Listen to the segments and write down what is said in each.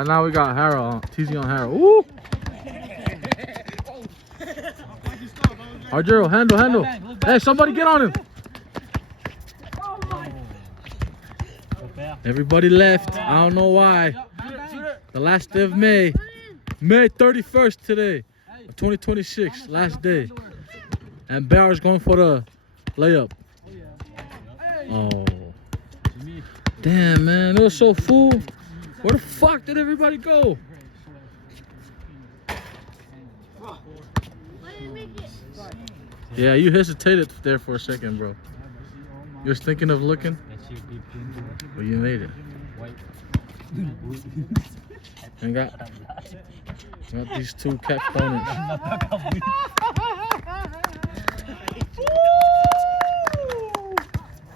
Now we got Harold. Teasing on Harold. Ooh! Argero, handle. Hey, somebody get on him. Everybody left. I don't know why. The last day of May. May 31st today. 2026. Last day. And Bear's going for the layup. Oh. Damn, man. It was so full. Where the fuck did everybody go? Yeah, you hesitated there for a second, bro. You was thinking of looking, but you made it. And got these two cat corners.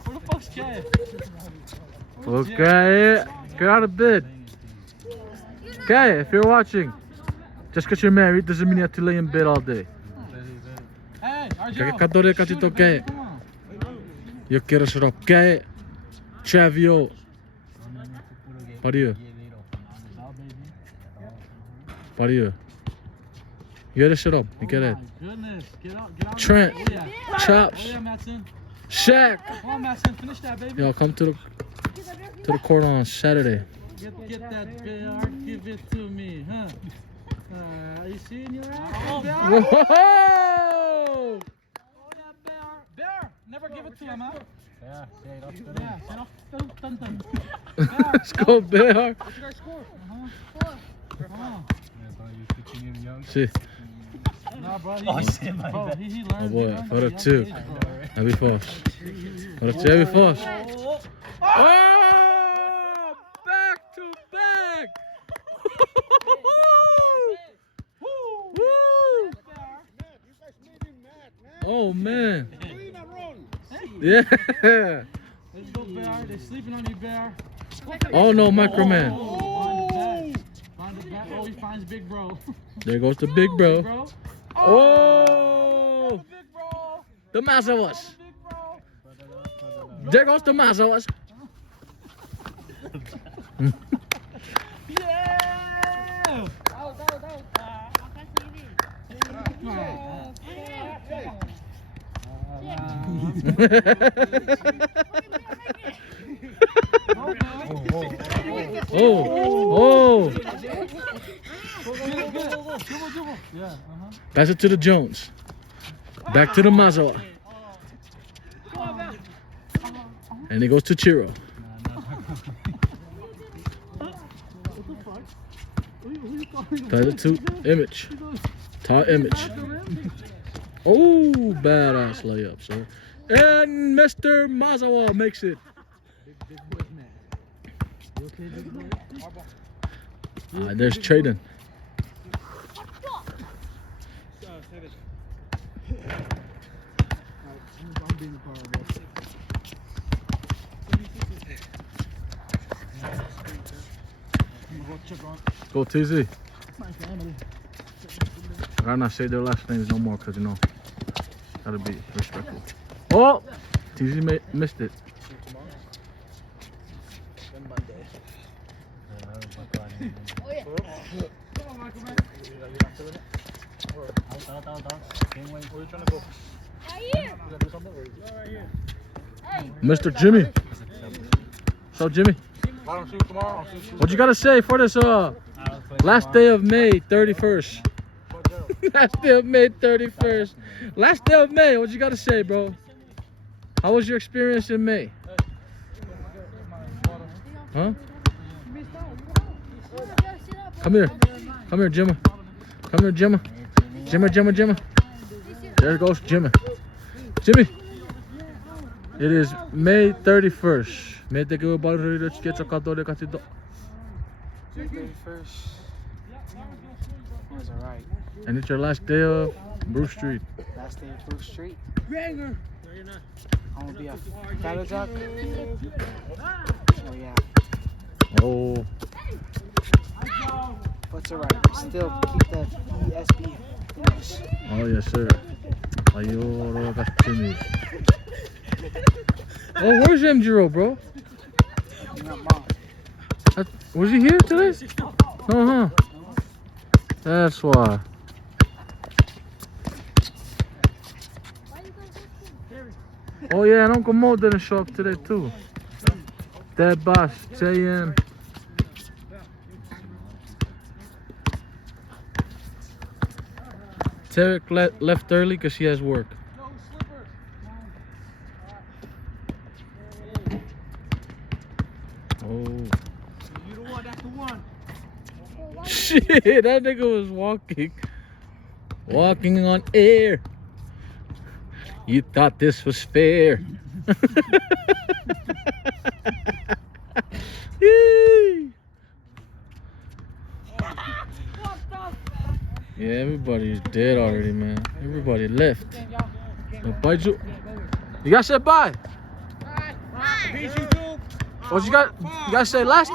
Where the fuck's Cat? Okay, get out of bed. Okay, if you're watching, just because you're married doesn't mean you have to lay in bed all day. Okay, yo quiero ser okay. Travio. Pariu. You gotta shut up. You get it. Trent. Chops. Shaq. Come on, Matson, finish that, baby. Yo, come to the court on Saturday. Get that bear, give it to me, huh? You see in your eye? Whoa! Oh, yeah, bear, never give it to him, huh? Let's go, Bear. What you guys score? See. Nah, bro, he learned. Oh boy, for the two. That'd be false. For the two, that'd be false. Oh! Back to back! Woo! Oh man. Yeah. Let's go, Bear. They're sleeping on you, Bear. Oh no, Microman. Find the back. Oh, he finds Big Bro. There goes the big bro. Bro. Oh! Big Bro. The Mazawas. Big Bro. There goes the Mazawas. Yeah! Oh! Pass it to the Jones. Back to the Mazawa. And it goes to Chiro. Pass it to Image. Todd Image. Oh, badass layup, sir. And Mr. Mazawa makes it. There's Traden. Go TZ. I gotta not say their last names no more because, you know, gotta be respectful. Oh! TZ missed it. Mr. Jimmy. What's up, Jimmy? What you gotta say for this last day of May 31st? Last day of May 31st. Last day of May, what you gotta say, bro? How was your experience in May? Huh? Come here, Jimmy. Come here, Jimmy. Jimmy. There goes Jimmy. Jimmy. It is May 31st. May the go ball to get your cardore catido. May 31st. Was alright. And it's your last day of Bruce Street. Last day of Bruce Street. I'm gonna be a battle jock. So yeah. Oh. But it's alright. Still keep that ESB finish. Oh yes, sir. Ayoro Gatsumi. Oh, where's MJiro, bro? Not mom. Was he here today? Uh-huh. That's why. Oh yeah, and Uncle Mo didn't show up today too. Dad Boss, JM. Tarek left early because she has work. Oh. You the one, that's the one. Shit, that nigga was walking on air. You thought this was fair. Yee. Yeah, everybody's dead already, man. Everybody left. Bye, Ju. You guys said bye. Peace, YouTube. What you got? You guys say last.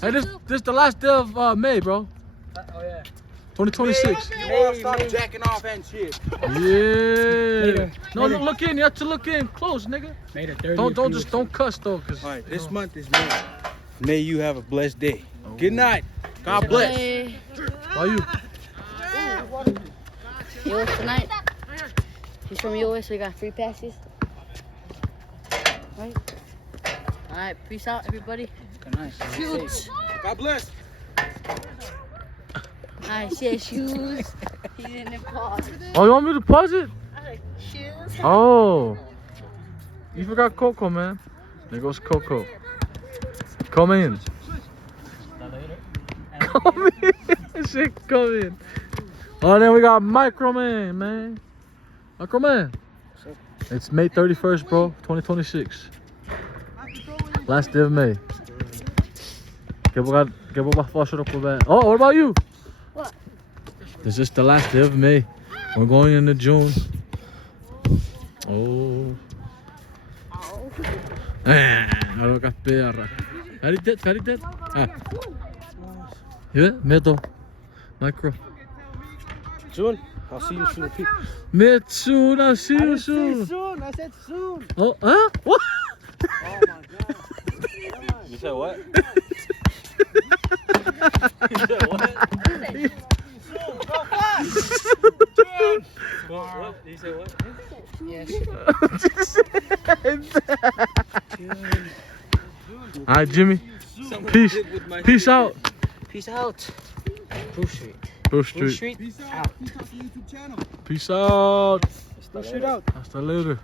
Hey, this the last day of May, bro. Oh yeah. 2026. You want to start jacking off and shit. Yeah. No, look in. You have to look in close, nigga. Made it 30. Don't cuss though, cause. All right, this month is May. May you have a blessed day. Good night. God bless. Why you? Yours tonight. He's from yours, so you got free passes. Right? Alright, peace out, everybody. Nice. Shoes. God bless. I said shoes. He didn't pause. Oh, you want me to pause it? I was like, shoes. Oh. You forgot Coco, man. There goes Coco. Come in. Come in. Shit, come in. Oh, then we got Microman, man. Microman. It's May 31st, bro. 2026. Last day of May. Oh, what about you? What? This is the last day of May. We're going into June. Oh. Allora che perra. Very dead. Ah. Yeah, middle. Micro. Soon. I'll see you soon, people. Mitsu, I'll see you soon. Soon. I said soon. Oh, huh? What? Oh my God. You said what? You said what? Go fast. What? You said what? Yes. Alright, Jimmy. Peace. Peace out. Peace out. Bruce Street. Bruce Bruce Street. Street. Out. Peace out. Push it out. Hasta later.